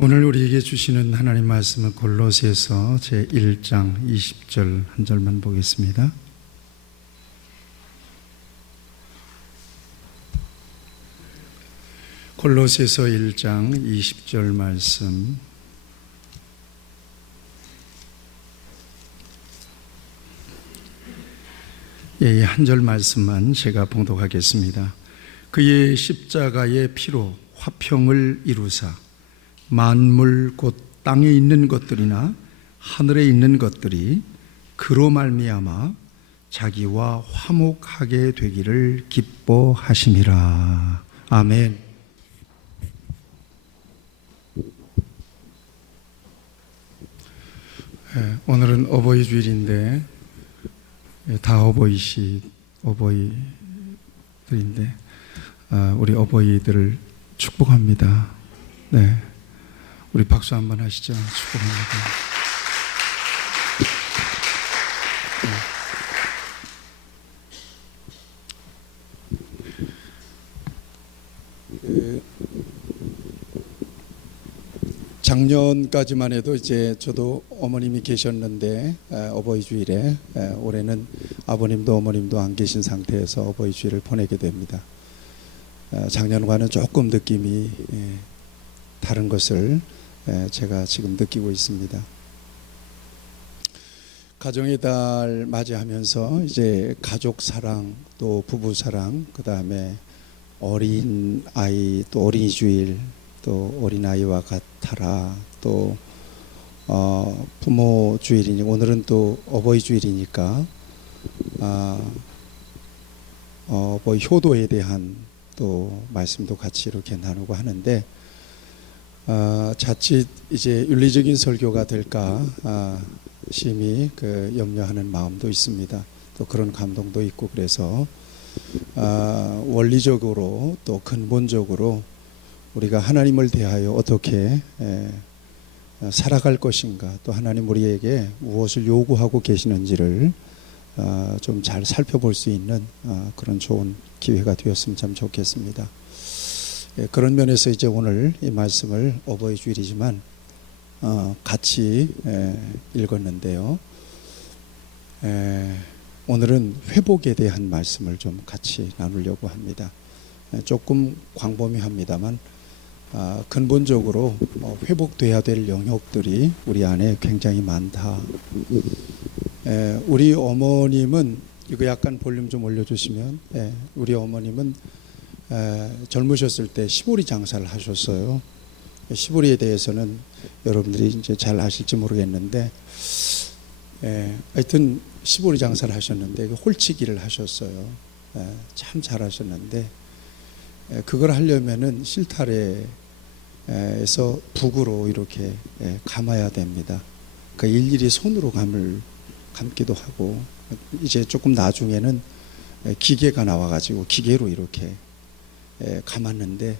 오늘 우리에게 주시는 하나님 말씀은 골로새서 제1장 20절 한 절만 보겠습니다. 골로새서 1장 20절 말씀. 한 절 말씀만 제가 봉독하겠습니다. 그의 십자가의 피로 화평을 이루사 만물 곧 땅에 있는 것들이나 하늘에 있는 것들이 그로 말미암아 자기와 화목하게 되기를 기뻐하심이라. 아멘. 오늘은 어버이 주일인데 다 어버이들인데 우리 어버이들을 축복합니다. 네, 우리 박수 한번 하시죠. 축복합니다. 작년까지만 해도 이제 저도 어머님이 계셨는데 어버이 주일에 올해는 아버님도 어머님도 안 계신 상태에서 어버이 주일을 보내게 됩니다. 작년과는 조금 느낌이 다른 것을 제가 지금 느끼고 있습니다. 가정의 달 맞이하면서 이제 가족 사랑, 또 부부 사랑, 그 다음에 어린 아이, 또 어린이 주일, 또 어린아이와 같아라, 또 부모 주일이니 오늘은 또 어버이 주일이니까 어버이 효도에 대한 또 말씀도 같이 이렇게 나누고 하는데 자칫 이제 윤리적인 설교가 될까 심히 염려하는 마음도 있습니다. 또 그런 감동도 있고 그래서 원리적으로 또 근본적으로 우리가 하나님을 대하여 어떻게 살아갈 것인가, 또 하나님 우리에게 무엇을 요구하고 계시는지를 좀 잘 살펴볼 수 있는 그런 좋은 기회가 되었으면 참 좋겠습니다. 그런 면에서 이제 오늘 이 말씀을 어버이 주일이지만 같이 읽었는데요. 오늘은 회복에 대한 말씀을 좀 같이 나누려고 합니다. 조금 광범위합니다만 근본적으로 회복돼야 될 영역들이 우리 안에 굉장히 많다. 우리 어머님은 이거 약간 볼륨 좀 올려주시면, 우리 어머님은 젊으셨을 때 시보리 장사를 하셨어요. 시보리에 대해서는 여러분들이 이제 잘 아실지 모르겠는데, 하여튼 시보리 장사를 하셨는데 홀치기를 하셨어요. 참 잘하셨는데 그걸 하려면은 실타래에서 북으로 이렇게 감아야 됩니다. 그러니까 일일이 손으로 감기도 하고, 이제 조금 나중에는 기계가 나와가지고 기계로 이렇게 감았는데,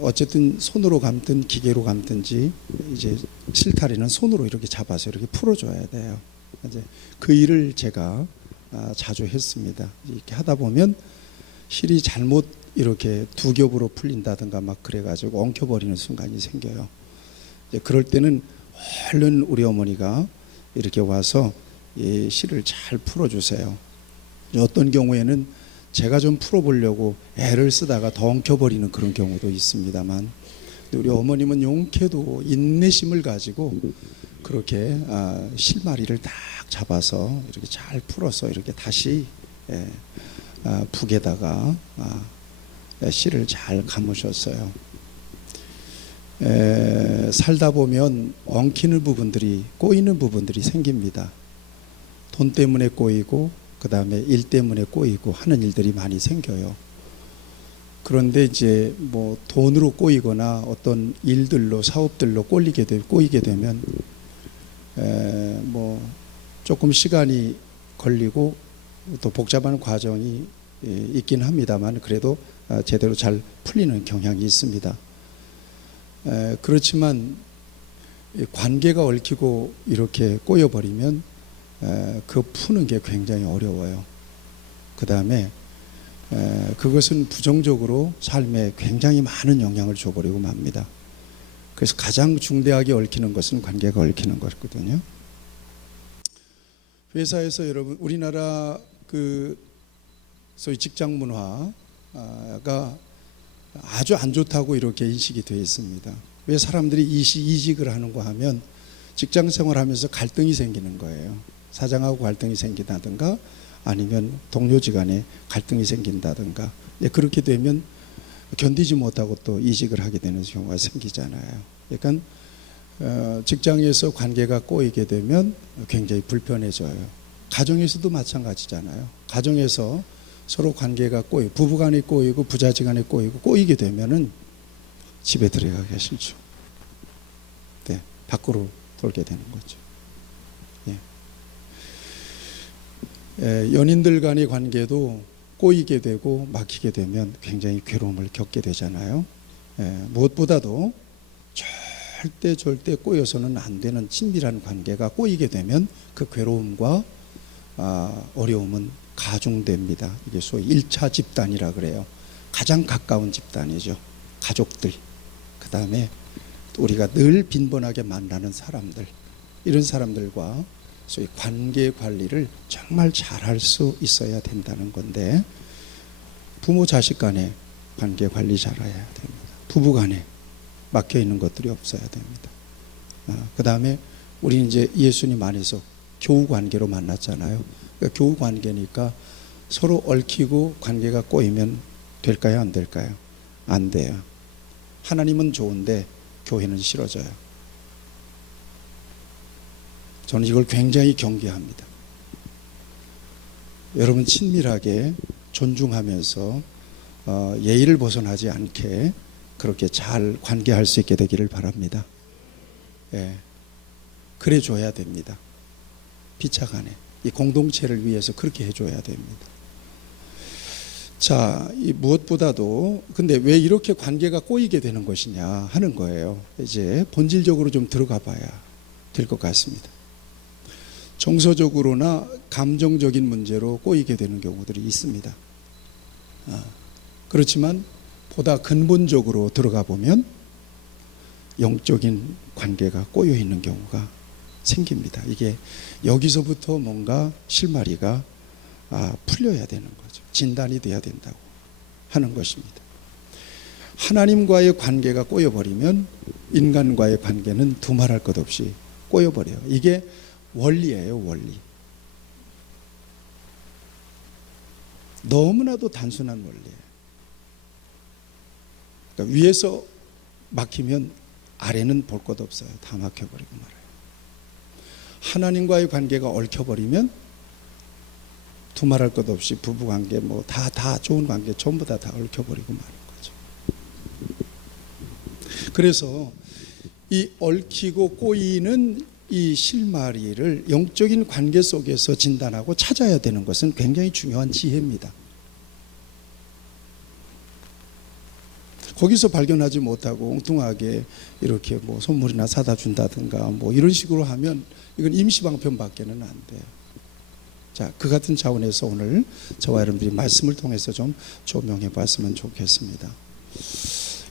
어쨌든 손으로 감든 기계로 감든지 이제 실타래는 손으로 이렇게 잡아서 이렇게 풀어줘야 돼요. 이제 그 일을 제가 자주 했습니다. 이렇게 하다 보면 실이 잘못 이렇게 두 겹으로 풀린다든가 막 그래가지고 엉켜버리는 순간이 생겨요. 이제 그럴 때는 얼른 우리 어머니가 이렇게 와서 이 실을 잘 풀어주세요. 어떤 경우에는 제가 좀 풀어보려고 애를 쓰다가 더 엉켜버리는 그런 경우도 있습니다만, 우리 어머님은 용케도 인내심을 가지고 그렇게 실마리를 딱 잡아서 이렇게 잘 풀어서 이렇게 다시 북에다가 실을 잘 감으셨어요. 살다 보면 엉키는 부분들이, 꼬이는 부분들이 생깁니다. 돈 때문에 꼬이고, 그 다음에 일 때문에 꼬이고 하는 일들이 많이 생겨요. 그런데 이제 뭐 돈으로 꼬이거나 어떤 일들로, 사업들로 꼬이게 되면 뭐 조금 시간이 걸리고 또 복잡한 과정이 있긴 합니다만, 그래도 제대로 잘 풀리는 경향이 있습니다. 그렇지만 관계가 얽히고 이렇게 꼬여버리면 그 푸는 게 굉장히 어려워요. 그 다음에 그것은 부정적으로 삶에 굉장히 많은 영향을 줘버리고 맙니다. 그래서 가장 중대하게 얽히는 것은 관계가 얽히는 거거든요. 회사에서 여러분 우리나라 그 소위 직장 문화가 아주 안 좋다고 이렇게 인식이 되어 있습니다. 왜 사람들이 이직을 하는가 하면 직장 생활하면서 갈등이 생기는 거예요. 사장하고 갈등이 생긴다든가 아니면 동료지간에 갈등이 생긴다든가 그렇게 되면 견디지 못하고 또 이직을 하게 되는 경우가 생기잖아요. 그러니까 직장에서 관계가 꼬이게 되면 굉장히 불편해져요. 가정에서도 마찬가지잖아요. 가정에서 서로 관계가 부부간에 꼬이고 부자지간에 꼬이게 되면은 집에 들어가기가 싫죠. 네, 밖으로 돌게 되는 거죠. 연인들 간의 관계도 꼬이게 되고 막히게 되면 굉장히 괴로움을 겪게 되잖아요. 무엇보다도 절대 꼬여서는 안 되는 친밀한 관계가 꼬이게 되면 그 괴로움과 어려움은 가중됩니다. 이게 소위 1차 집단이라 그래요. 가장 가까운 집단이죠. 가족들. 그 다음에 우리가 늘 빈번하게 만나는 사람들. 이런 사람들과 소위 관계 관리를 정말 잘할 수 있어야 된다는 건데, 부모 자식 간에 관계 관리 잘해야 됩니다. 부부 간에 막혀 있는 것들이 없어야 됩니다. 그 다음에 우리 이제 예수님 안에서 교우 관계로 만났잖아요. 그러니까 교우 관계니까 서로 얽히고 관계가 꼬이면 될까요? 안 될까요? 안 돼요. 하나님은 좋은데 교회는 싫어져요. 저는 이걸 굉장히 경계합니다. 여러분 친밀하게 존중하면서 예의를 벗어나지 않게 그렇게 잘 관계할 수 있게 되기를 바랍니다. 그래 줘야 됩니다. 피차간에 이 공동체를 위해서 그렇게 해줘야 됩니다. 자, 이 무엇보다도 근데 왜 이렇게 관계가 꼬이게 되는 것이냐 하는 거예요. 이제 본질적으로 좀 들어가 봐야 될 것 같습니다. 정서적으로나 감정적인 문제로 꼬이게 되는 경우들이 있습니다. 그렇지만 보다 근본적으로 들어가 보면 영적인 관계가 꼬여 있는 경우가 생깁니다. 이게 여기서부터 뭔가 실마리가 풀려야 되는 거죠. 진단이 돼야 된다고 하는 것입니다. 하나님과의 관계가 꼬여버리면 인간과의 관계는 두말할 것 없이 꼬여버려요. 이게 원리예요, 원리. 너무나도 단순한 원리예요. 그러니까 위에서 막히면 아래는 볼 것 없어요. 다 막혀버리고 말아요. 하나님과의 관계가 얽혀버리면 두말할 것 없이 부부관계 뭐 다 좋은 관계 전부 다 얽혀버리고 마는 거죠. 그래서 이 얽히고 꼬이는 이 실마리를 영적인 관계 속에서 진단하고 찾아야 되는 것은 굉장히 중요한 지혜입니다. 거기서 발견하지 못하고 엉뚱하게 이렇게 뭐 선물이나 사다 준다든가 뭐 이런 식으로 하면 이건 임시방편밖에는 안 돼요. 자, 그 같은 차원에서 오늘 저와 여러분들이 말씀을 통해서 좀 조명해 봤으면 좋겠습니다.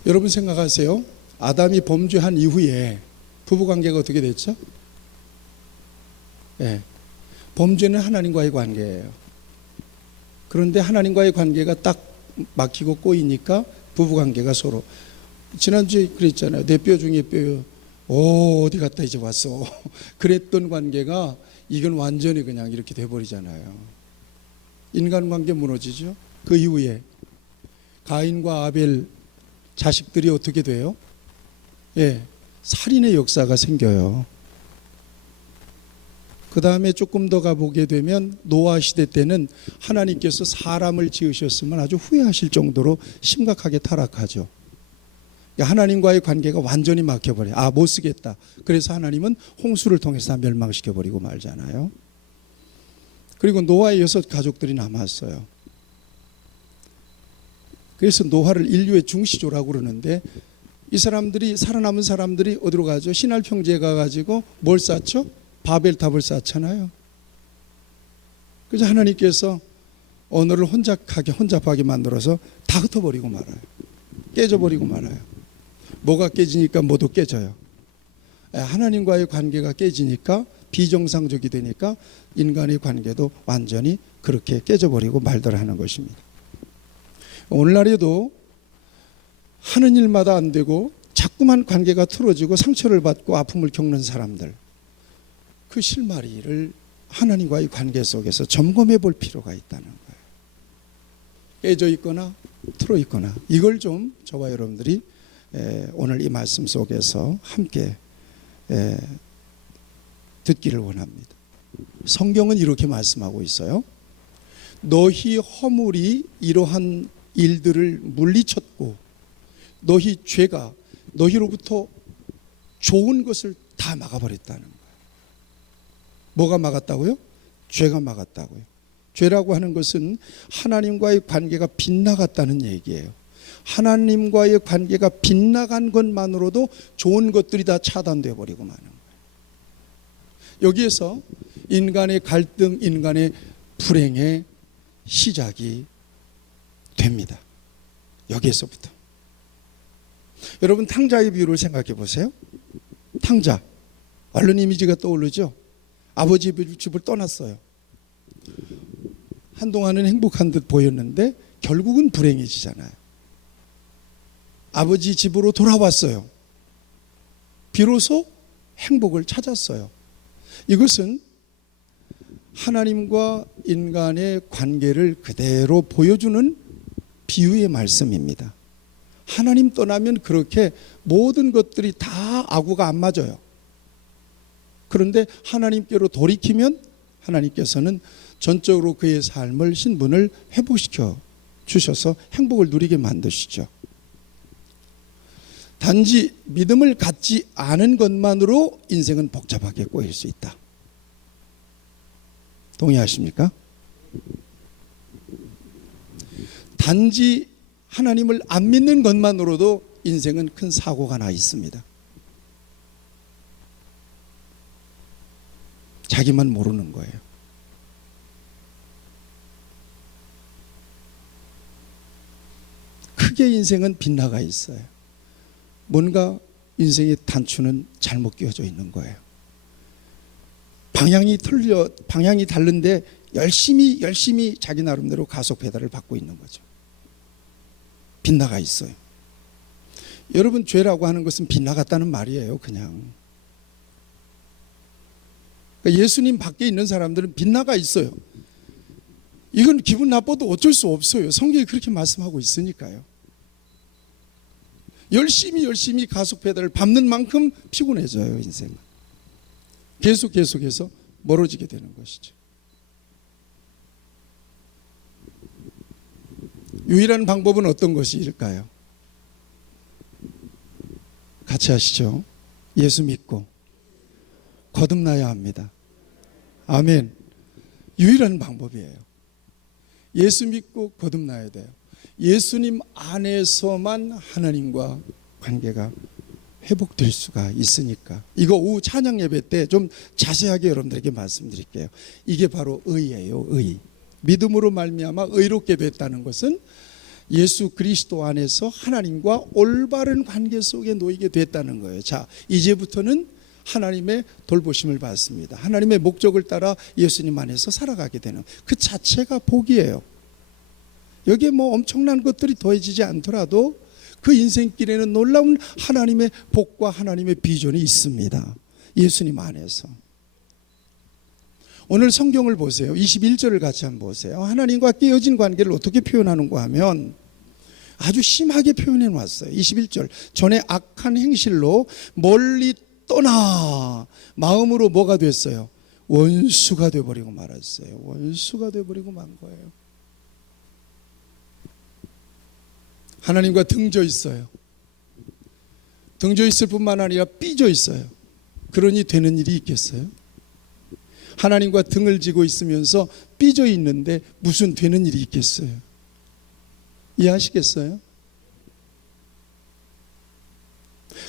여러분 생각하세요? 아담이 범죄한 이후에 부부관계가 어떻게 됐죠? 범죄는 하나님과의 관계예요. 그런데 하나님과의 관계가 딱 막히고 꼬이니까 부부관계가 서로, 지난주에 그랬잖아요. 내 뼈 중에 뼈요. 어디 갔다 이제 왔어. 그랬던 관계가 이건 완전히 그냥 이렇게 돼버리잖아요. 인간관계 무너지죠. 그 이후에 가인과 아벨 자식들이 어떻게 돼요? 살인의 역사가 생겨요. 그 다음에 조금 더 가보게 되면 노아 시대 때는 하나님께서 사람을 지으셨으면 아주 후회하실 정도로 심각하게 타락하죠. 하나님과의 관계가 완전히 막혀버려요. 못 쓰겠다. 그래서 하나님은 홍수를 통해서 멸망시켜버리고 말잖아요. 그리고 노아의 6 가족들이 남았어요. 그래서 노아를 인류의 중시조라고 그러는데, 이 사람들이, 살아남은 사람들이 어디로 가죠? 신할 평지에 가가지고 뭘 쌓죠? 바벨탑을 쌓잖아요. 그래서 하나님께서 언어를 혼잡하게 만들어서 다 흩어버리고 말아요. 깨져버리고 말아요. 뭐가 깨지니까 뭐도 깨져요. 하나님과의 관계가 깨지니까 비정상적이 되니까 인간의 관계도 완전히 그렇게 깨져버리고 말들 하는 것입니다. 오늘날에도 하는 일마다 안 되고 자꾸만 관계가 틀어지고 상처를 받고 아픔을 겪는 사람들, 그 실마리를 하나님과의 관계 속에서 점검해 볼 필요가 있다는 거예요. 깨져 있거나 틀어 있거나, 이걸 좀 저와 여러분들이 오늘 이 말씀 속에서 함께 듣기를 원합니다. 성경은 이렇게 말씀하고 있어요. 너희 허물이 이러한 일들을 물리쳤고 너희 죄가 너희로부터 좋은 것을 다 막아버렸다는 거예요. 뭐가 막았다고요? 죄가 막았다고요. 죄라고 하는 것은 하나님과의 관계가 빗나갔다는 얘기예요. 하나님과의 관계가 빗나간 것만으로도 좋은 것들이 다 차단되어 버리고 마는 거예요. 여기에서 인간의 갈등, 인간의 불행의 시작이 됩니다. 여기에서부터. 여러분, 탕자의 비유를 생각해 보세요. 탕자, 얼른 이미지가 떠오르죠. 아버지 집을 떠났어요. 한동안은 행복한 듯 보였는데 결국은 불행해지잖아요. 아버지 집으로 돌아왔어요. 비로소 행복을 찾았어요. 이것은 하나님과 인간의 관계를 그대로 보여주는 비유의 말씀입니다. 하나님 떠나면 그렇게 모든 것들이 다 아구가 안 맞아요. 그런데 하나님께로 돌이키면 하나님께서는 전적으로 그의 삶을, 신분을 회복시켜 주셔서 행복을 누리게 만드시죠. 단지 믿음을 갖지 않은 것만으로 인생은 복잡하게 꼬일 수 있다. 동의하십니까? 단지 하나님을 안 믿는 것만으로도 인생은 큰 사고가 나 있습니다. 자기만 모르는 거예요. 크게 인생은 빗나가 있어요. 뭔가 인생의 단추는 잘못 끼워져 있는 거예요. 방향이 다른데 열심히 자기 나름대로 가속 페달을 밟고 있는 거죠. 빗나가 있어요. 여러분, 죄라고 하는 것은 빗나갔다는 말이에요. 그냥. 그러니까 예수님 밖에 있는 사람들은 빗나가 있어요. 이건 기분 나빠도 어쩔 수 없어요. 성경이 그렇게 말씀하고 있으니까요. 열심히 가속 페달을 밟는 만큼 피곤해져요, 인생은. 계속해서 멀어지게 되는 것이죠. 유일한 방법은 어떤 것일까요? 같이 하시죠. 예수 믿고 거듭나야 합니다. 아멘. 유일한 방법이에요. 예수 믿고 거듭나야 돼요. 예수님 안에서만 하나님과 관계가 회복될 수가 있으니까. 이거 오후 찬양 예배 때 좀 자세하게 여러분들에게 말씀드릴게요. 이게 바로 의예요. 의. 믿음으로 말미암아 의롭게 됐다는 것은 예수 그리스도 안에서 하나님과 올바른 관계 속에 놓이게 됐다는 거예요. 자, 이제부터는 하나님의 돌보심을 받습니다. 하나님의 목적을 따라 예수님 안에서 살아가게 되는 그 자체가 복이에요. 여기에 뭐 엄청난 것들이 더해지지 않더라도 그 인생길에는 놀라운 하나님의 복과 하나님의 비전이 있습니다. 예수님 안에서. 오늘 성경을 보세요. 21절을 같이 한번 보세요. 하나님과 깨어진 관계를 어떻게 표현하는가 하면 아주 심하게 표현해 놨어요. 21절. 전에 악한 행실로 멀리 떠나 마음으로 뭐가 됐어요? 원수가 되어버리고 말았어요. 원수가 되어버리고 만 거예요. 하나님과 등져 있어요. 등져 있을 뿐만 아니라 삐져 있어요. 그러니 되는 일이 있겠어요? 하나님과 등을 지고 있으면서 삐져 있는데 무슨 되는 일이 있겠어요? 이해하시겠어요?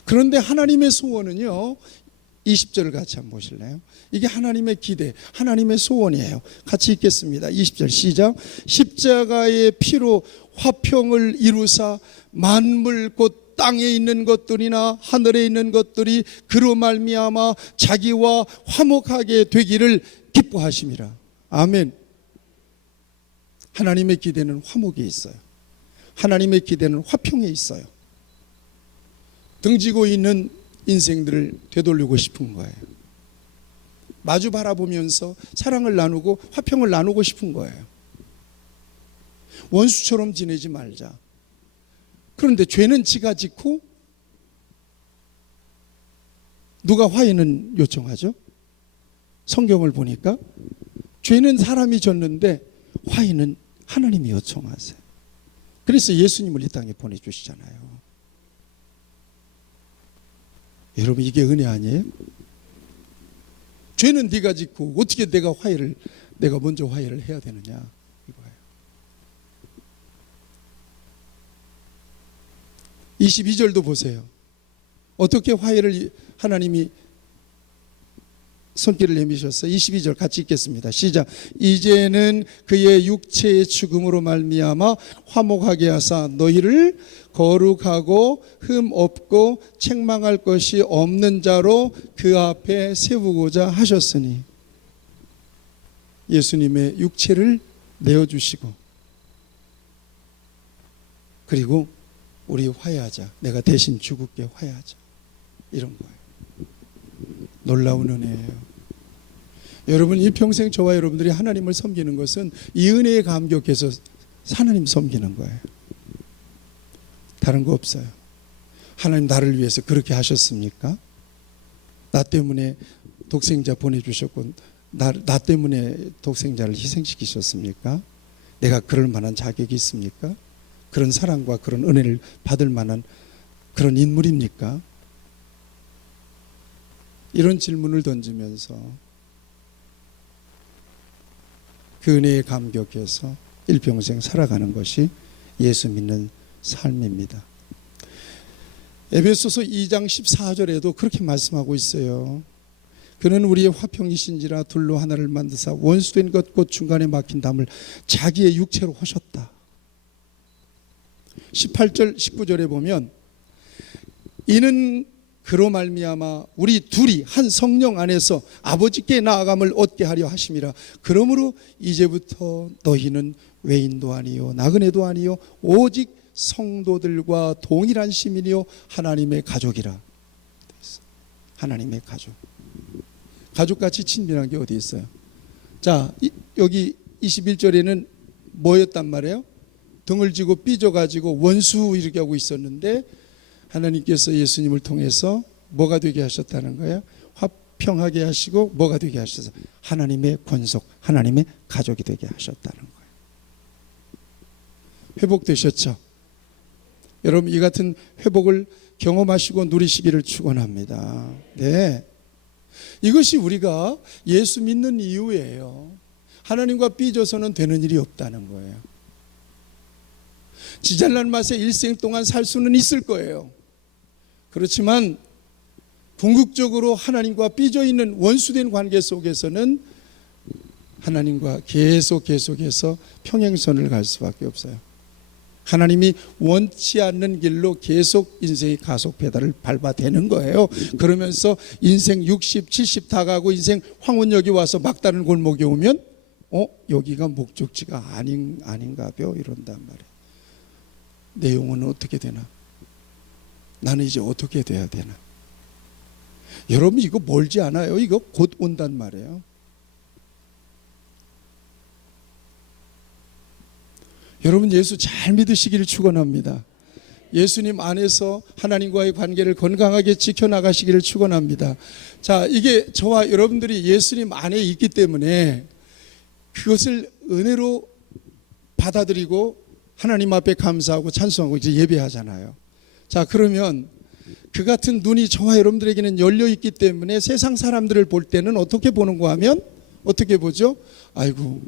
그런데 하나님의 소원은요, 20절을 같이 한번 보실래요? 이게 하나님의 기대, 하나님의 소원이에요. 같이 읽겠습니다. 20절 시작. 십자가의 피로 화평을 이루사 만물 곧 땅에 있는 것들이나 하늘에 있는 것들이 그로 말미암아 자기와 화목하게 되기를 기뻐하심이라. 아멘. 하나님의 기대는 화목에 있어요. 하나님의 기대는 화평에 있어요. 등지고 있는 인생들을 되돌리고 싶은 거예요. 마주 바라보면서 사랑을 나누고 화평을 나누고 싶은 거예요. 원수처럼 지내지 말자. 그런데 죄는 지가 짓고 누가 화해는 요청하죠? 성경을 보니까 죄는 사람이 졌는데 화해는 하나님이 요청하세요. 그래서 예수님을 이 땅에 보내주시잖아요. 여러분, 이게 은혜 아니에요? 죄는 네가 짓고 어떻게 내가 먼저 화해를 해야 되느냐 이거예요. 22절도 보세요. 어떻게 화해를 하나님이 손길을 내미셨어요. 22절 같이 읽겠습니다. 시작. 이제는 그의 육체의 죽음으로 말미암아 화목하게 하사 너희를 거룩하고 흠 없고 책망할 것이 없는 자로 그 앞에 세우고자 하셨으니, 예수님의 육체를 내어주시고 그리고 우리 화해하자. 내가 대신 죽을게, 화해하자. 이런 거예요. 놀라운 은혜예요. 여러분, 일평생 저와 여러분들이 하나님을 섬기는 것은 이 은혜에 감격해서 하나님 섬기는 거예요. 다른 거 없어요. 하나님 나를 위해서 그렇게 하셨습니까? 나 때문에 독생자 보내주셨고 나 때문에 독생자를 희생시키셨습니까? 내가 그럴 만한 자격이 있습니까? 그런 사랑과 그런 은혜를 받을 만한 그런 인물입니까? 이런 질문을 던지면서 그 은혜에 감격해서 일평생 살아가는 것이 예수 믿는 삶입니다. 에베소서 2장 14절에도 그렇게 말씀하고 있어요. 그는 우리의 화평이신지라 둘로 하나를 만드사 원수된 것 곧 중간에 막힌 담을 자기의 육체로 하셨다. 18절 19절에 보면 이는 그로 말미암아 우리 둘이 한 성령 안에서 아버지께 나아감을 얻게 하려 하심이라. 그러므로 이제부터 너희는 외인도 아니요 나그네도 아니요 오직 성도들과 동일한 시민이요 하나님의 가족이라. 하나님의 가족. 가족같이 친밀한 게 어디 있어요? 자, 여기 21절에는 뭐였단 말이에요? 등을 지고 삐져가지고 원수 이렇게 하고 있었는데 하나님께서 예수님을 통해서 뭐가 되게 하셨다는 거예요? 화평하게 하시고 뭐가 되게 하셔서 하나님의 권속, 하나님의 가족이 되게 하셨다는 거예요. 회복되셨죠? 여러분, 이 같은 회복을 경험하시고 누리시기를 축원합니다. 네, 이것이 우리가 예수 믿는 이유예요. 하나님과 삐져서는 되는 일이 없다는 거예요. 지잘난 맛에 일생 동안 살 수는 있을 거예요. 그렇지만 궁극적으로 하나님과 삐져 있는 원수된 관계 속에서는 하나님과 계속해서 평행선을 갈 수밖에 없어요. 하나님이 원치 않는 길로 계속 인생의 가속 페달을 밟아대는 거예요. 그러면서 인생 60, 70 다 가고 인생 황혼역이 와서 막다른 골목에 오면 여기가 목적지가 아닌가벼 이런단 말이에요. 내 영혼은 어떻게 되나? 나는 이제 어떻게 돼야 되나? 여러분, 이거 멀지 않아요. 이거 곧 온단 말이에요. 여러분, 예수 잘 믿으시기를 축원합니다. 예수님 안에서 하나님과의 관계를 건강하게 지켜나가시기를 축원합니다. 자, 이게 저와 여러분들이 예수님 안에 있기 때문에 그것을 은혜로 받아들이고 하나님 앞에 감사하고 찬송하고 이제 예배하잖아요. 자, 그러면 그 같은 눈이 저와 여러분들에게는 열려 있기 때문에 세상 사람들을 볼 때는 어떻게 보는가 하면 어떻게 보죠? 아이고,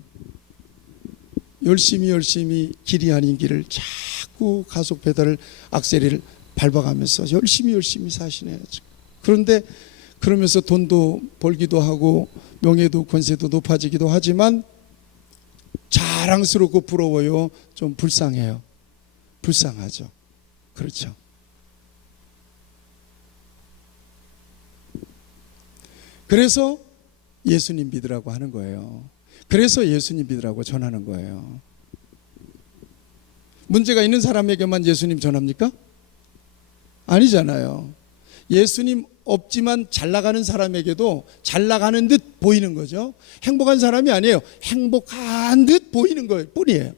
열심히 길이 아닌 길을 자꾸 가속 페달을 악셀을 밟아가면서 열심히 사시네. 그런데 그러면서 돈도 벌기도 하고 명예도 권세도 높아지기도 하지만 자랑스럽고 부러워요. 좀 불쌍해요. 불쌍하죠. 그렇죠. 그래서 예수님 믿으라고 하는 거예요. 그래서 예수님 믿으라고 전하는 거예요. 문제가 있는 사람에게만 예수님 전합니까? 아니잖아요. 예수님 없지만 잘 나가는 사람에게도 잘 나가는 듯 보이는 거죠. 행복한 사람이 아니에요. 행복한 듯 보이는 것 뿐이에요.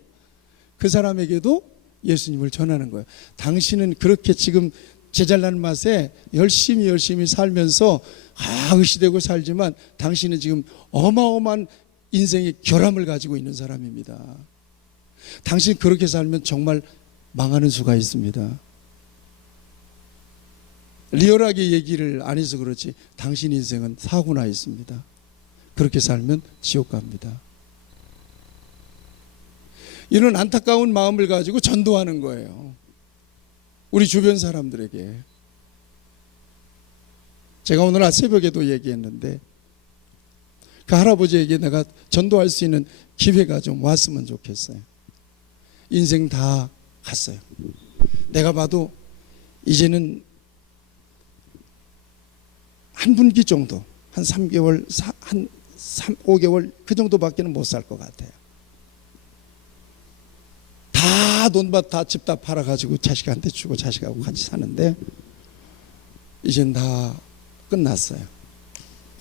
그 사람에게도 예수님을 전하는 거예요. 당신은 그렇게 지금 제잘난 맛에 열심히 살면서 의시되고 살지만 당신은 지금 어마어마한 인생의 결함을 가지고 있는 사람입니다. 당신 그렇게 살면 정말 망하는 수가 있습니다. 리얼하게 얘기를 안 해서 그렇지 당신 인생은 사고나 있습니다. 그렇게 살면 지옥 갑니다. 이런 안타까운 마음을 가지고 전도하는 거예요. 우리 주변 사람들에게. 제가 오늘 새벽에도 얘기했는데 그 할아버지에게 내가 전도할 수 있는 기회가 좀 왔으면 좋겠어요. 인생 다 갔어요. 내가 봐도 이제는 한 분기 정도, 한 3개월, 한 5개월 그 정도밖에는 못 살 것 같아요. 다 돈밭 다 집 다 팔아가지고 자식한테 주고 자식하고 같이 사는데 이젠 다 끝났어요.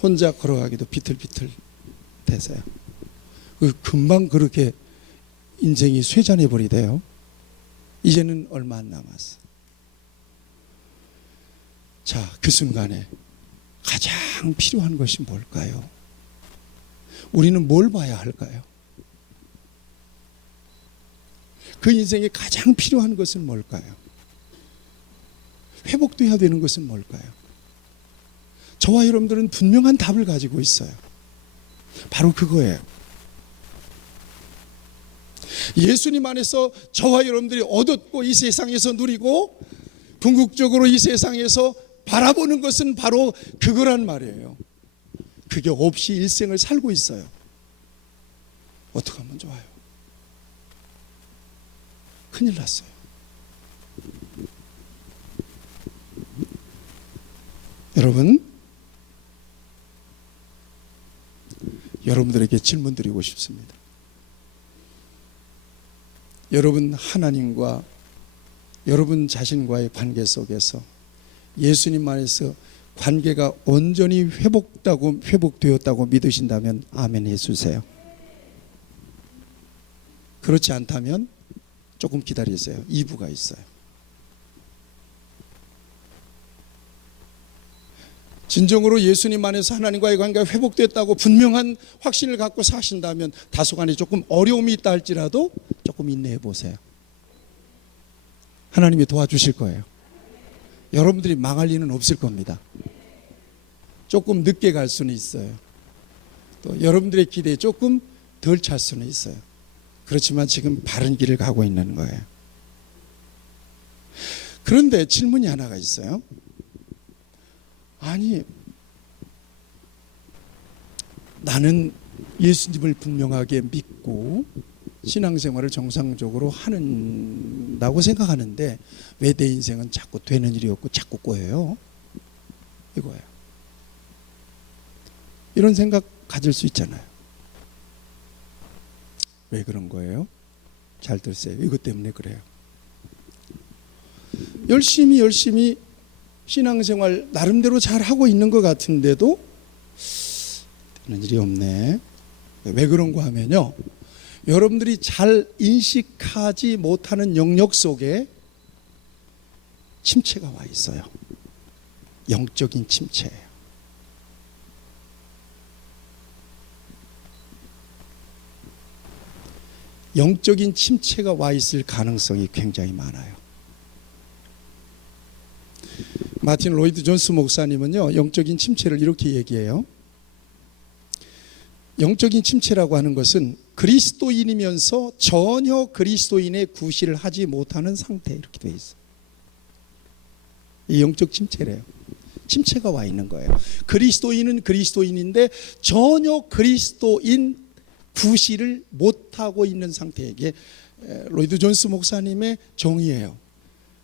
혼자 걸어가기도 비틀비틀 돼서요. 금방 그렇게 인생이 쇠잔해버리대요. 이제는 얼마 안 남았어. 자, 그 순간에 가장 필요한 것이 뭘까요? 우리는 뭘 봐야 할까요? 그 인생에 가장 필요한 것은 뭘까요? 회복돼야 되는 것은 뭘까요? 저와 여러분들은 분명한 답을 가지고 있어요. 바로 그거예요. 예수님 안에서 저와 여러분들이 얻었고 이 세상에서 누리고 궁극적으로 이 세상에서 바라보는 것은 바로 그거란 말이에요. 그게 없이 일생을 살고 있어요. 어떻게 하면 좋아요? 큰일 났어요. 여러분들에게 질문 드리고 싶습니다. 여러분 하나님과 여러분 자신과의 관계 속에서 예수님 안에서 관계가 온전히 회복되었다고 믿으신다면 아멘 해주세요. 그렇지 않다면 조금 기다리세요. 2부가 있어요. 진정으로 예수님 안에서 하나님과의 관계가 회복됐다고 분명한 확신을 갖고 사신다면 다소간에 조금 어려움이 있다 할지라도 조금 인내해 보세요. 하나님이 도와주실 거예요. 여러분들이 망할 리는 없을 겁니다. 조금 늦게 갈 수는 있어요. 또 여러분들의 기대에 조금 덜 찰 수는 있어요. 그렇지만 지금 바른 길을 가고 있는 거예요. 그런데 질문이 하나가 있어요. 아니, 나는 예수님을 분명하게 믿고 신앙생활을 정상적으로 한다고 생각하는데 왜 내 인생은 자꾸 되는 일이 없고 자꾸 꼬여요? 이거예요. 이런 생각 가질 수 있잖아요. 왜 그런 거예요? 잘 들으세요. 이것 때문에 그래요. 열심히 신앙생활 나름대로 잘 하고 있는 것 같은데도 되는 일이 없네. 왜 그런가 하면요, 여러분들이 잘 인식하지 못하는 영역 속에 침체가 와 있어요. 영적인 침체예요. 영적인 침체가 와 있을 가능성이 굉장히 많아요. 마틴 로이드 존스 목사님은요, 영적인 침체를 이렇게 얘기해요. 영적인 침체라고 하는 것은 그리스도인이면서 전혀 그리스도인의 구실을 하지 못하는 상태, 이렇게 되어 있어요. 이 영적 침체래요. 침체가 와 있는 거예요. 그리스도인은 그리스도인인데 전혀 그리스도인 구실을 못하고 있는 상태에게 로이드 존스 목사님의 정의예요.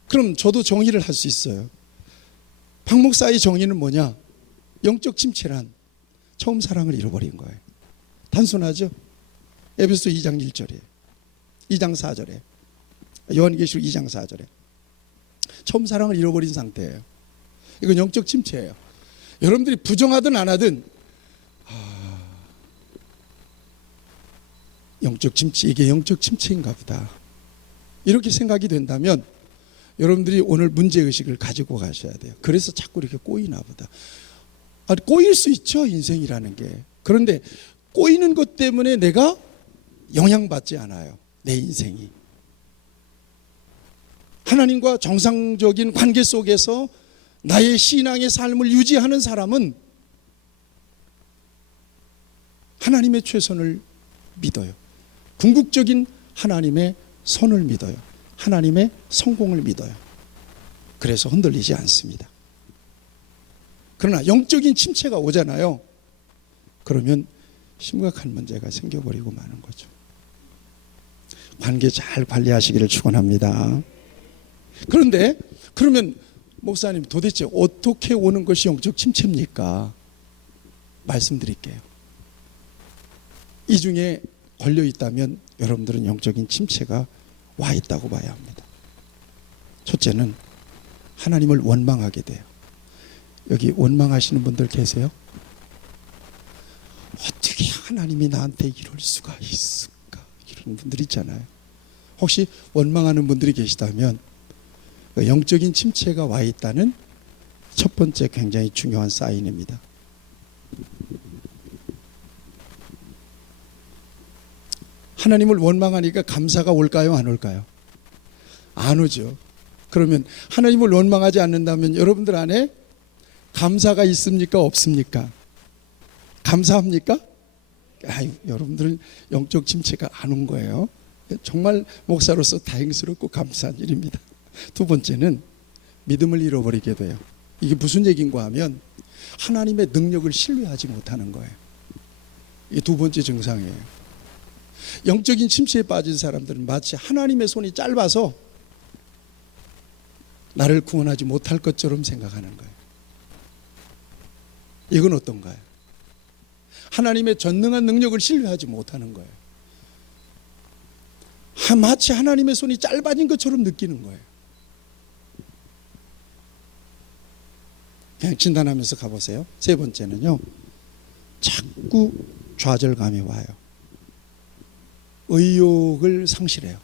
그럼 저도 정의를 할 수 있어요. 박 목사의 정의는 뭐냐? 영적 침체란 처음 사랑을 잃어버린 거예요. 단순하죠? 에베소 2장 1절에 2장 4절에 요한계시록 2장 4절에 처음 사랑을 잃어버린 상태예요. 이건 영적 침체예요. 여러분들이 부정하든 안 하든 영적 침체, 이게 영적 침체인가 보다, 이렇게 생각이 된다면 여러분들이 오늘 문제의식을 가지고 가셔야 돼요. 그래서 자꾸 이렇게 꼬이나 보다. 꼬일 수 있죠, 인생이라는 게. 그런데 꼬이는 것 때문에 내가 영향받지 않아요, 내 인생이. 하나님과 정상적인 관계 속에서 나의 신앙의 삶을 유지하는 사람은 하나님의 최선을 믿어요. 궁극적인 하나님의 선을 믿어요. 하나님의 성공을 믿어요. 그래서 흔들리지 않습니다. 그러나 영적인 침체가 오잖아요. 그러면 심각한 문제가 생겨버리고 마는 거죠. 관계 잘 관리하시기를 축원합니다. 그런데 그러면 목사님, 도대체 어떻게 오는 것이 영적 침체입니까? 말씀드릴게요. 이 중에 걸려 있다면 여러분들은 영적인 침체가 와 있다고 봐야 합니다. 첫째는 하나님을 원망하게 돼요. 여기 원망하시는 분들 계세요? 어떻게 하나님이 나한테 이럴 수가 있을까? 이런 분들 있잖아요. 혹시 원망하는 분들이 계시다면 영적인 침체가 와 있다는 첫 번째 굉장히 중요한 사인입니다. 하나님을 원망하니까 감사가 올까요, 안 올까요? 안 오죠. 그러면 하나님을 원망하지 않는다면 여러분들 안에 감사가 있습니까, 없습니까? 감사합니까? 여러분들은 영적 침체가 안 온 거예요. 정말 목사로서 다행스럽고 감사한 일입니다. 두 번째는 믿음을 잃어버리게 돼요. 이게 무슨 얘기인가 하면 하나님의 능력을 신뢰하지 못하는 거예요. 이게 두 번째 증상이에요. 영적인 침체에 빠진 사람들은 마치 하나님의 손이 짧아서 나를 구원하지 못할 것처럼 생각하는 거예요. 이건 어떤가요? 하나님의 전능한 능력을 신뢰하지 못하는 거예요. 마치 하나님의 손이 짧아진 것처럼 느끼는 거예요. 그냥 진단하면서 가보세요. 세 번째는요, 자꾸 좌절감이 와요. 의욕을 상실해요.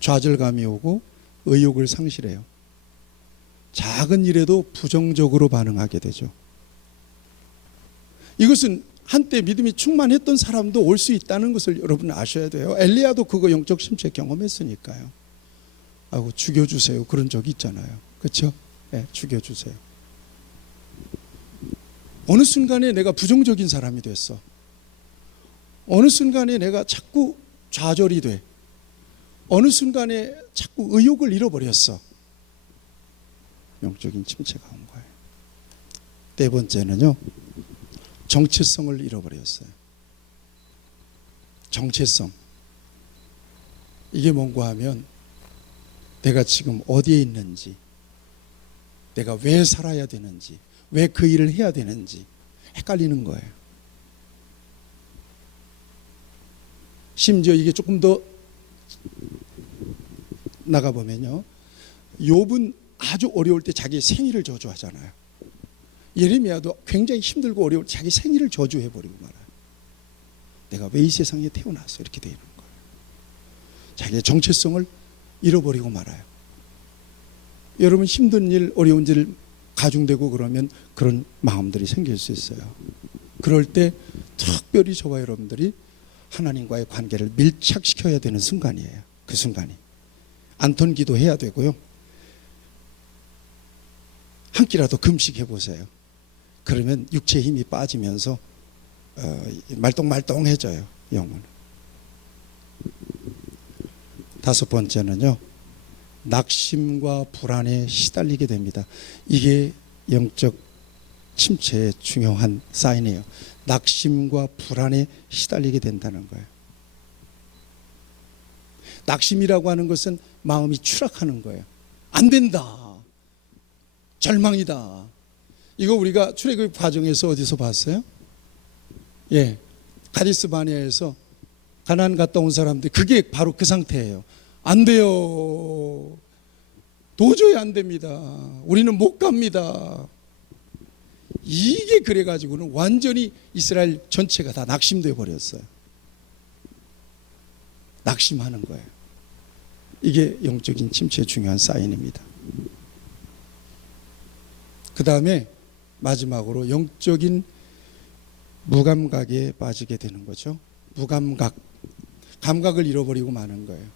좌절감이 오고 의욕을 상실해요. 작은 일에도 부정적으로 반응하게 되죠. 이것은 한때 믿음이 충만했던 사람도 올 수 있다는 것을 여러분 아셔야 돼요. 엘리야도 그거 영적 침체 경험했으니까요. 아이고, 죽여주세요, 그런 적이 있잖아요. 그렇죠? 네, 죽여주세요. 어느 순간에 내가 부정적인 사람이 됐어. 어느 순간에 내가 자꾸 좌절이 돼. 어느 순간에 자꾸 의욕을 잃어버렸어. 영적인 침체가 온 거예요. 네 번째는요, 정체성을 잃어버렸어요. 정체성. 이게 뭔가 하면 내가 지금 어디에 있는지, 내가 왜 살아야 되는지, 왜 그 일을 해야 되는지 헷갈리는 거예요. 심지어 이게 조금 더 나가보면요, 욥은 아주 어려울 때 자기 생일을 저주하잖아요. 예레미야도 굉장히 힘들고 어려울 때 자기 생일을 저주해버리고 말아요. 내가 왜 이 세상에 태어났어, 이렇게 되는 거예요. 자기의 정체성을 잃어버리고 말아요. 여러분, 힘든 일, 어려운 일 가중되고 그러면 그런 마음들이 생길 수 있어요. 그럴 때 특별히 저와 여러분들이 하나님과의 관계를 밀착시켜야 되는 순간이에요. 그 순간이. 안톤 기도해야 되고요. 한 끼라도 금식해 보세요. 그러면 육체의 힘이 빠지면서 말똥말똥해져요, 영혼은. 다섯 번째는요, 낙심과 불안에 시달리게 됩니다. 이게 영적 침체의 중요한 사인이에요. 낙심과 불안에 시달리게 된다는 거예요. 낙심이라고 하는 것은 마음이 추락하는 거예요. 안 된다, 절망이다, 이거 우리가 출애굽 과정에서 어디서 봤어요? 예, 가디스 바네아에서 가나안 갔다 온 사람들, 그게 바로 그 상태예요. 안 돼요. 도저히 안 됩니다. 우리는 못 갑니다. 이게 그래가지고는 완전히 이스라엘 전체가 다 낙심되어 버렸어요. 낙심하는 거예요. 이게 영적인 침체의 중요한 사인입니다. 그 다음에 마지막으로 영적인 무감각에 빠지게 되는 거죠. 무감각, 감각을 잃어버리고 마는 거예요.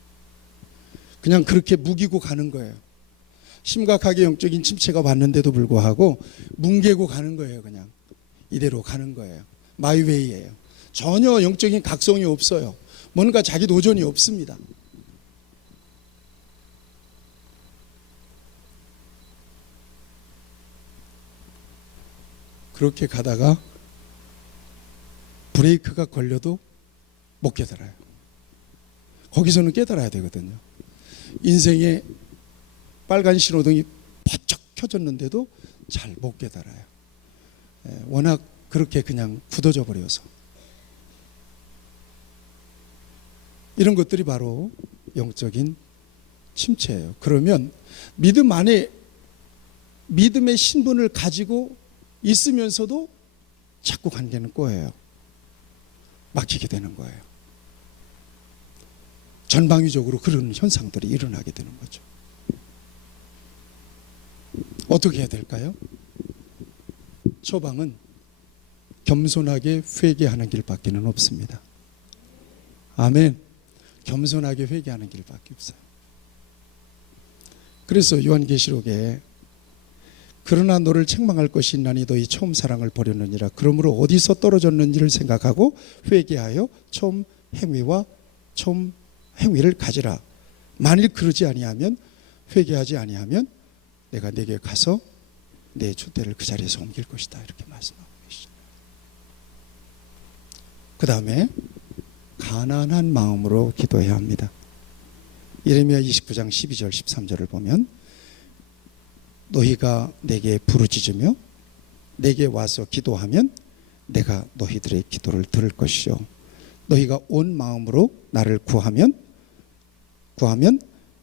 그냥 그렇게 무기고 가는 거예요. 심각하게 영적인 침체가 왔는데도 불구하고 뭉개고 가는 거예요. 그냥 이대로 가는 거예요. 마이웨이예요. 전혀 영적인 각성이 없어요. 뭔가 자기 도전이 없습니다. 그렇게 가다가 브레이크가 걸려도 못 깨달아요. 거기서는 깨달아야 되거든요. 인생에 빨간 신호등이 번쩍 켜졌는데도 잘 못 깨달아요. 워낙 그렇게 그냥 굳어져 버려서. 이런 것들이 바로 영적인 침체예요. 그러면 믿음 안에 믿음의 신분을 가지고 있으면서도 자꾸 관계는 꼬여요. 막히게 되는 거예요. 전방위적으로 그런 현상들이 일어나게 되는 거죠. 어떻게 해야 될까요? 처방은 겸손하게 회개하는 길밖에는 없습니다. 아멘. 겸손하게 회개하는 길밖에 없어요. 그래서 요한계시록에 그러나 너를 책망할 것이 있나니 너희 처음 사랑을 버렸느니라. 그러므로 어디서 떨어졌는지를 생각하고 회개하여 처음 행위와 처음 행위를 가지라. 만일 그러지 아니하면, 회개하지 아니하면 내가 네게 가서 내 촛대를 그 자리에서 옮길 것이다. 이렇게 말씀하고 계시죠. 그 다음에 가난한 마음으로 기도해야 합니다. 예레미야 29장 12절 13절을 보면 너희가 내게 부르짖으며 내게 와서 기도하면 내가 너희들의 기도를 들을 것이요 너희가 온 마음으로 나를 구하면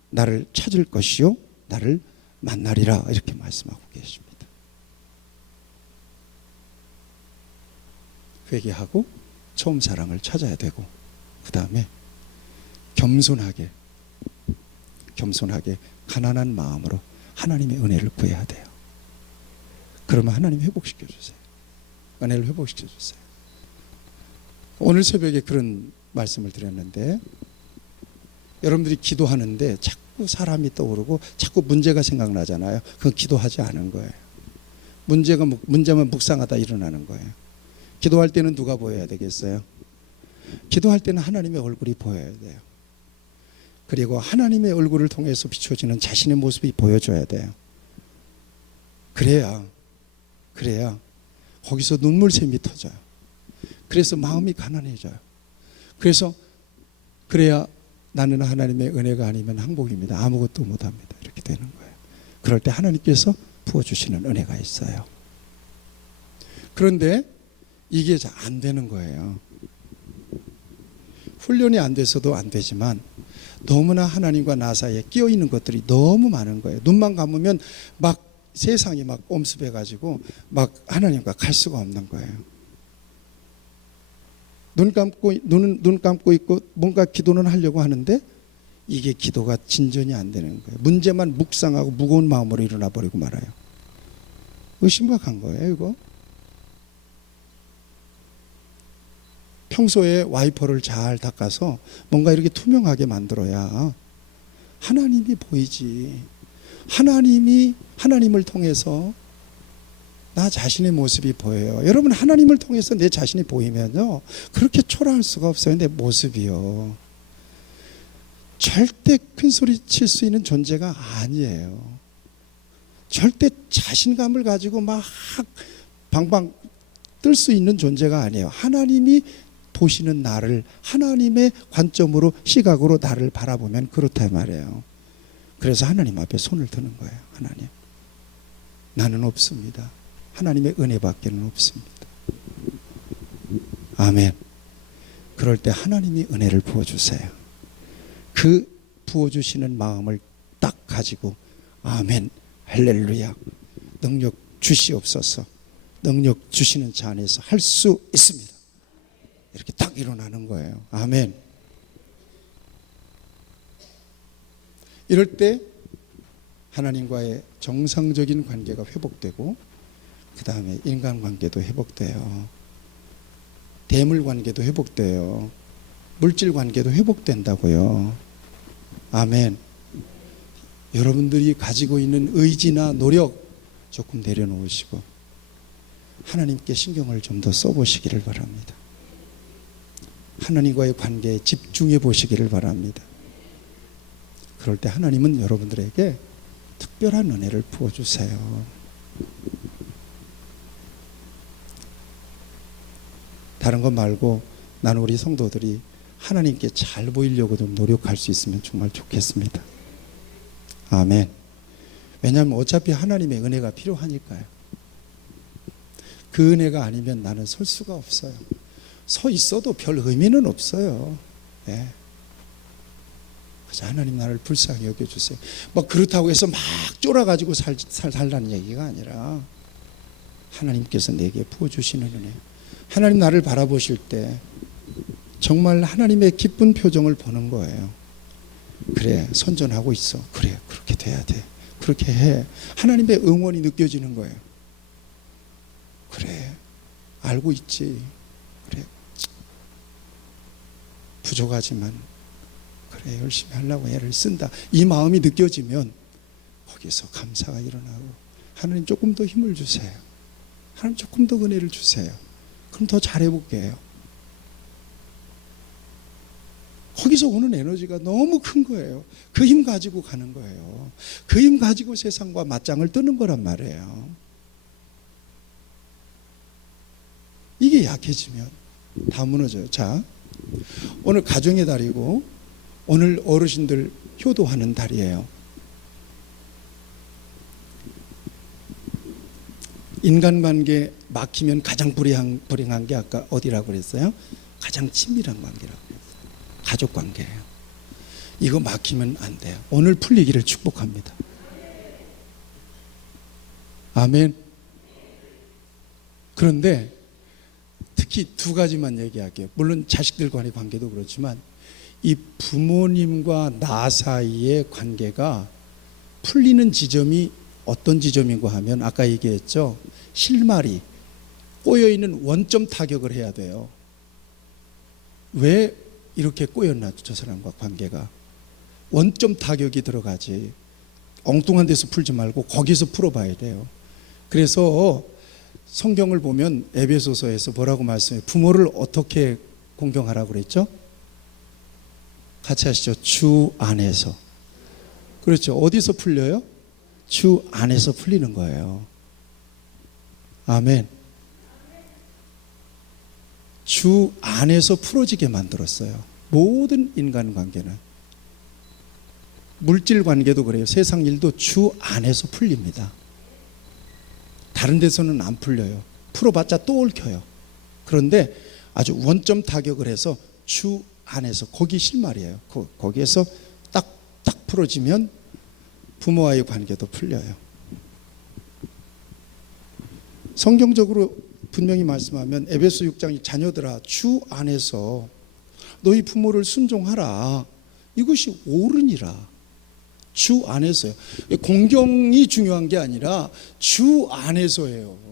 나를 찾을 것이요 나를 만나리라. 이렇게 말씀하고 계십니다. 회개하고 처음 사랑을 찾아야 되고, 그 다음에 겸손하게 가난한 마음으로 하나님의 은혜를 구해야 돼요. 그러면 하나님 회복시켜 주세요. 은혜를 회복시켜 주세요. 오늘 새벽에 그런 말씀을 드렸는데, 여러분들이 기도하는데 자꾸 사람이 떠오르고 자꾸 문제가 생각나잖아요. 그건 기도하지 않은 거예요. 문제만 묵상하다 일어나는 거예요. 기도할 때는 누가 보여야 되겠어요? 기도할 때는 하나님의 얼굴이 보여야 돼요. 그리고 하나님의 얼굴을 통해서 비춰지는 자신의 모습이 보여줘야 돼요. 그래야 거기서 눈물샘이 터져요. 그래서 마음이 가난해져요. 그래야 나는 하나님의 은혜가 아니면 항복입니다. 아무것도 못합니다. 이렇게 되는 거예요. 그럴 때 하나님께서 부어주시는 은혜가 있어요. 그런데 이게 잘 안 되는 거예요. 훈련이 안 돼서도 안 되지만 너무나 하나님과 나 사이에 끼어 있는 것들이 너무 많은 거예요. 눈만 감으면 막 세상이 막 엄습해가지고 막 하나님과 갈 수가 없는 거예요. 눈 감고 있고 뭔가 기도는 하려고 하는데 이게 기도가 진전이 안 되는 거예요. 문제만 묵상하고 무거운 마음으로 일어나 버리고 말아요. 이거 심각한 거예요, 이거. 평소에 와이퍼를 잘 닦아서 뭔가 이렇게 투명하게 만들어야 하나님이 보이지. 하나님을 통해서 나 자신의 모습이 보여요. 여러분, 하나님을 통해서 내 자신이 보이면요, 그렇게 초라할 수가 없어요. 내 모습이요. 절대 큰 소리 칠 수 있는 존재가 아니에요. 절대 자신감을 가지고 막 방방 뜰 수 있는 존재가 아니에요. 하나님이 보시는 나를, 하나님의 관점으로, 시각으로 나를 바라보면 그렇다 말이에요. 그래서 하나님 앞에 손을 드는 거예요. 하나님, 나는 없습니다. 하나님의 은혜밖에는 없습니다. 아멘. 그럴 때 하나님이 은혜를 부어주세요. 그 부어주시는 마음을 딱 가지고 아멘, 할렐루야, 능력 주시옵소서, 능력 주시는 자 안에서 할 수 있습니다. 이렇게 딱 일어나는 거예요. 아멘. 이럴 때 하나님과의 정상적인 관계가 회복되고 그 다음에 인간관계도 회복돼요. 대물관계도 회복돼요. 물질관계도 회복된다고요. 아멘. 여러분들이 가지고 있는 의지나 노력 조금 내려놓으시고 하나님께 신경을 좀 더 써보시기를 바랍니다. 하나님과의 관계에 집중해 보시기를 바랍니다. 그럴 때 하나님은 여러분들에게 특별한 은혜를 부어주세요. 다른 것 말고 나는 우리 성도들이 하나님께 잘 보이려고 좀 노력할 수 있으면 정말 좋겠습니다. 아멘. 왜냐하면 어차피 하나님의 은혜가 필요하니까요. 그 은혜가 아니면 나는 설 수가 없어요. 서 있어도 별 의미는 없어요. 예. 하나님 나를 불쌍히 여겨주세요. 뭐 그렇다고 해서 막 쫄아가지고 살라는 얘기가 아니라 하나님께서 내게 부어주시는 은혜. 하나님 나를 바라보실 때 정말 하나님의 기쁜 표정을 보는 거예요. 그래, 선전하고 있어. 그래, 그렇게 돼야 돼. 그렇게 해. 하나님의 응원이 느껴지는 거예요. 그래, 알고 있지. 그래, 부족하지만 그래, 열심히 하려고 애를 쓴다. 이 마음이 느껴지면 거기서 감사가 일어나고 하나님 조금 더 힘을 주세요. 하나님 조금 더 은혜를 주세요. 그럼 더 잘해볼게요. 거기서 오는 에너지가 너무 큰 거예요. 그 힘 가지고 가는 거예요. 그 힘 가지고 세상과 맞짱을 뜨는 거란 말이에요. 이게 약해지면 다 무너져요. 자, 오늘 가정의 달이고 오늘 어르신들 효도하는 달이에요. 인간관계 막히면 가장 불행한 게 아까 어디라고 그랬어요? 가장 친밀한 관계라고 그랬어요. 가족관계예요. 이거 막히면 안 돼요. 오늘 풀리기를 축복합니다. 아멘. 그런데 특히 두 가지만 얘기할게요. 물론 자식들 간의 관계도 그렇지만 이 부모님과 나 사이의 관계가 풀리는 지점이 어떤 지점인가 하면 아까 얘기했죠. 실마리 꼬여있는 원점 타격을 해야 돼요. 왜 이렇게 꼬였나 저 사람과 관계가. 원점 타격이 들어가지. 엉뚱한 데서 풀지 말고 거기서 풀어봐야 돼요. 그래서 성경을 보면 에베소서에서 뭐라고 말씀해요? 부모를 어떻게 공경하라고 그랬죠? 같이 하시죠. 주 안에서. 그렇죠. 어디서 풀려요? 주 안에서 풀리는 거예요. 아멘. 주 안에서 풀어지게 만들었어요. 모든 인간관계는. 물질 관계도 그래요. 세상 일도 주 안에서 풀립니다. 다른 데서는 안 풀려요. 풀어봤자 또 얽혀요. 그런데 아주 원점 타격을 해서 주 안에서, 거기 실말이에요. 거기에서 딱 풀어지면 부모와의 관계도 풀려요. 성경적으로 분명히 말씀하면 에베소 6장이 자녀들아 주 안에서 너희 부모를 순종하라. 이것이 옳으니라. 주 안에서요. 공경이 중요한 게 아니라 주 안에서예요.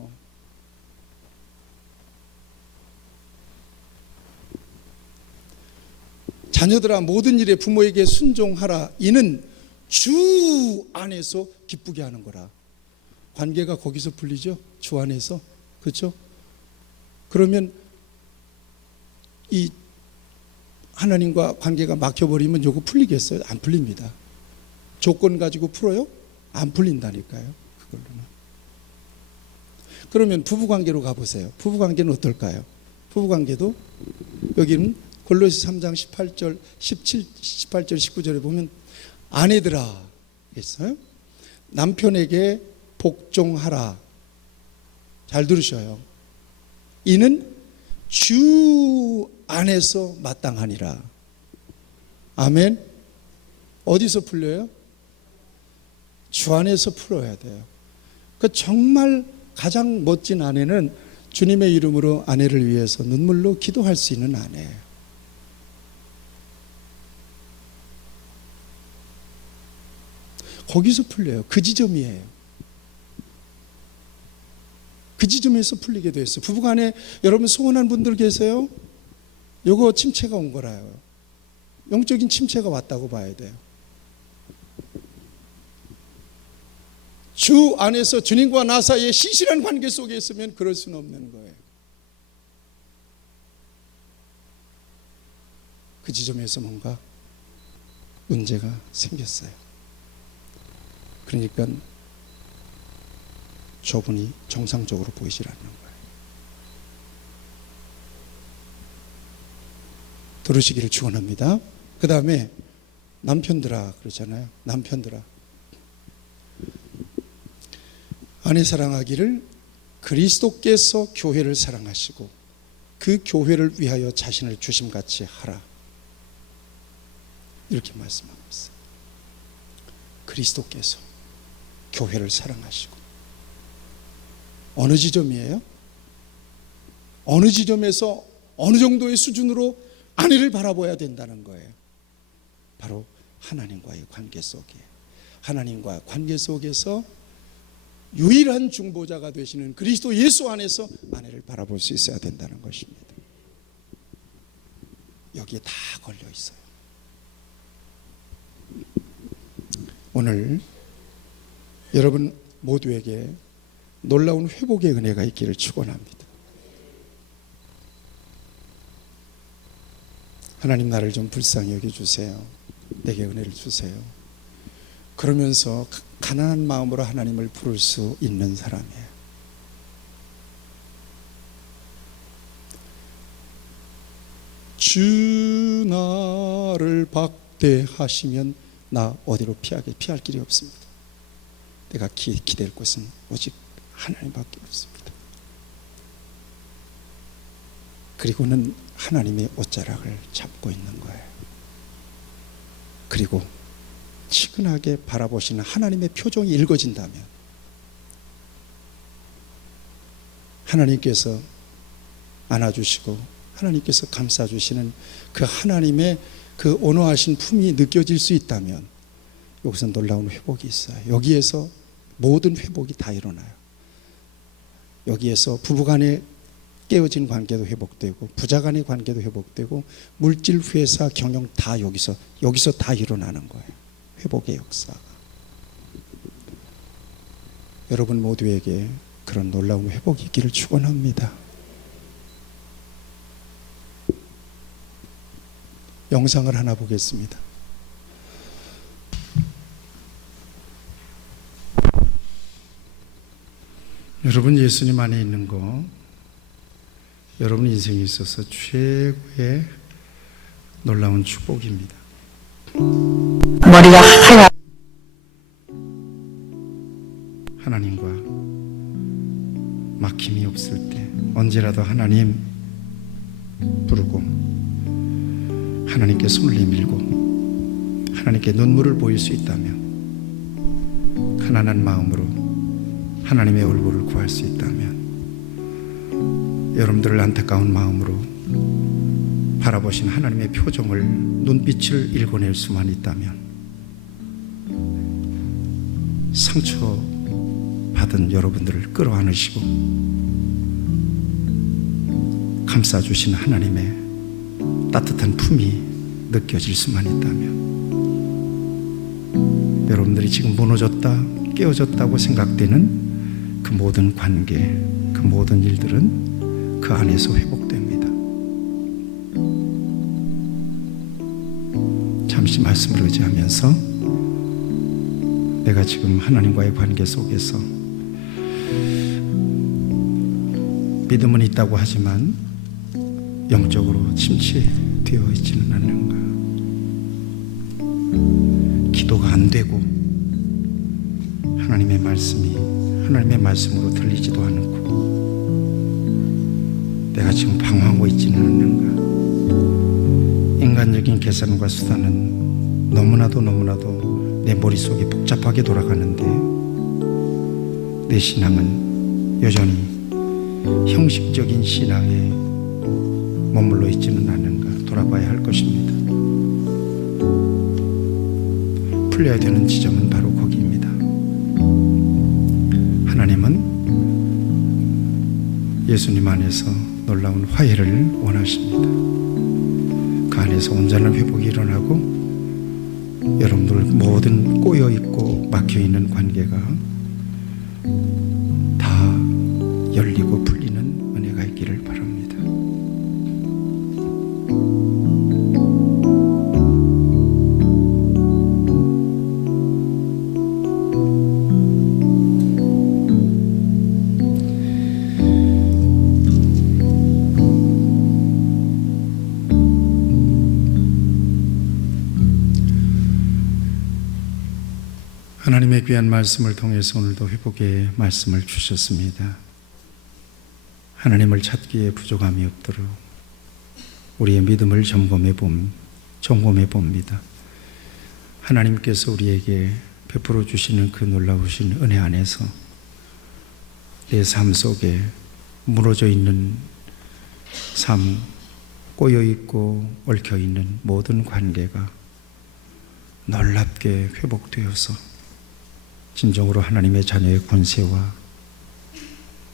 자녀들아 모든 일에 부모에게 순종하라. 이는 주 안에서 기쁘게 하는 거라. 관계가 거기서 풀리죠. 주 안에서. 그렇죠? 그러면 이 하나님과 관계가 막혀버리면 이거 풀리겠어요? 안 풀립니다. 조건 가지고 풀어요? 안 풀린다니까요. 그걸로는. 그러면 부부관계로 가보세요. 부부관계는 어떨까요? 부부관계도 여기는 골로새 3장 18절 19절에 보면 아내들아 했어요. 남편에게 복종하라. 잘 들으셔요. 이는 주 안에서 마땅하니라. 아멘. 어디서 풀려요? 주 안에서 풀어야 돼요. 그 정말 가장 멋진 아내는 주님의 이름으로 아내를 위해서 눈물로 기도할 수 있는 아내예요. 거기서 풀려요. 그 지점이에요. 그 지점에서 풀리게 됐어요. 부부간에 여러분 소원한 분들 계세요? 요거 침체가 온 거라요. 영적인 침체가 왔다고 봐야 돼요. 주 안에서 주님과 나 사이에 신실한 관계 속에 있으면 그럴 수는 없는 거예요. 그 지점에서 뭔가 문제가 생겼어요. 그러니까 저분이 정상적으로 보이질 않는 거예요. 들으시기를 축원합니다. 그 다음에 남편들아 그러잖아요. 남편들아, 아내 사랑하기를 그리스도께서 교회를 사랑하시고 그 교회를 위하여 자신을 주심같이 하라. 이렇게 말씀하고 있어요. 그리스도께서 교회를 사랑하시고, 어느 지점이에요? 어느 지점에서 어느 정도의 수준으로 아내를 바라봐야 된다는 거예요. 바로 하나님과의 관계 속에, 하나님과 관계 속에서 유일한 중보자가 되시는 그리스도 예수 안에서 아내를 바라볼 수 있어야 된다는 것입니다. 여기에 다 걸려 있어요. 오늘 여러분 모두에게 놀라운 회복의 은혜가 있기를 축원합니다. 하나님, 나를 좀 불쌍히 여겨주세요. 내게 은혜를 주세요. 그러면서 가난한 마음으로 하나님을 부를 수 있는 사람이에요. 주 나를 박대하시면 나 어디로 피할 길이 없습니다. 내가 기댈 곳은 오직 하나님밖에 없습니다. 그리고는 하나님의 옷자락을 잡고 있는 거예요. 그리고 치근하게 바라보시는 하나님의 표정이 읽어진다면 하나님께서 안아주시고 하나님께서 감싸주시는 그 하나님의 그 온화하신 품이 느껴질 수 있다면 여기서 놀라운 회복이 있어요. 여기에서 모든 회복이 다 일어나요. 여기에서 부부간의 깨어진 관계도 회복되고 부자간의 관계도 회복되고 물질, 회사, 경영 다 여기서 다 일어나는 거예요. 회복의 역사가. 여러분 모두에게 그런 놀라운 회복이 있기를 축원합니다. 영상을 하나 보겠습니다. 여러분, 예수님 안에 있는 거 여러분 인생에 있어서 최고의 놀라운 축복입니다. 머리가 하얗. 하나님과 막힘이 없을 때 언제라도 하나님 부르고 하나님께 손을 내밀고 하나님께 눈물을 보일 수 있다면, 가난한 마음으로 하나님의 얼굴을 구할 수 있다면, 여러분들을 안타까운 마음으로 바라보신 하나님의 표정을, 눈빛을 읽어낼 수만 있다면, 상처받은 여러분들을 끌어안으시고 감싸주신 하나님의 따뜻한 품이 느껴질 수만 있다면, 여러분들이 지금 무너졌다, 깨어졌다고 생각되는 그 모든 관계, 그 모든 일들은 그 안에서 회복됩니다. 잠시 말씀을 의지하면서 내가 지금 하나님과의 관계 속에서 믿음은 있다고 하지만 영적으로 침체되어 있지는 않는가, 기도가 안 되고 하나님의 말씀이 하나님의 말씀으로 들리지도 않고 지금 방황하고 있지는 않는가? 인간적인 계산과 수단은 너무나도 내 머릿속에 복잡하게 돌아가는데 내 신앙은 여전히 형식적인 신앙에 머물러 있지는 않는가 돌아봐야 할 것입니다. 풀려야 되는 지점은 바로 거기입니다. 하나님은 예수님 안에서 놀라운 화해를 원하십니다. 그 안에서 온전한 회복이 일어나고 여러분들 모든 꼬여있고 막혀있는 관계가 다 열리고 풀리는 은혜가 있기를 바랍니다. 하나님의 귀한 말씀을 통해서 오늘도 회복의 말씀을 주셨습니다. 하나님을 찾기에 부족함이 없도록 우리의 믿음을 점검해 봅니다. 하나님께서 우리에게 베풀어 주시는 그 놀라우신 은혜 안에서 내 삶 속에 무너져 있는 삶, 꼬여 있고 얽혀 있는 모든 관계가 놀랍게 회복되어서 진정으로 하나님의 자녀의 권세와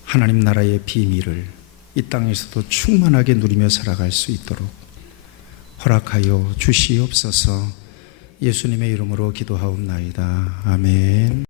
하나님 나라의 비밀을 이 땅에서도 충만하게 누리며 살아갈 수 있도록 허락하여 주시옵소서. 예수님의 이름으로 기도하옵나이다. 아멘.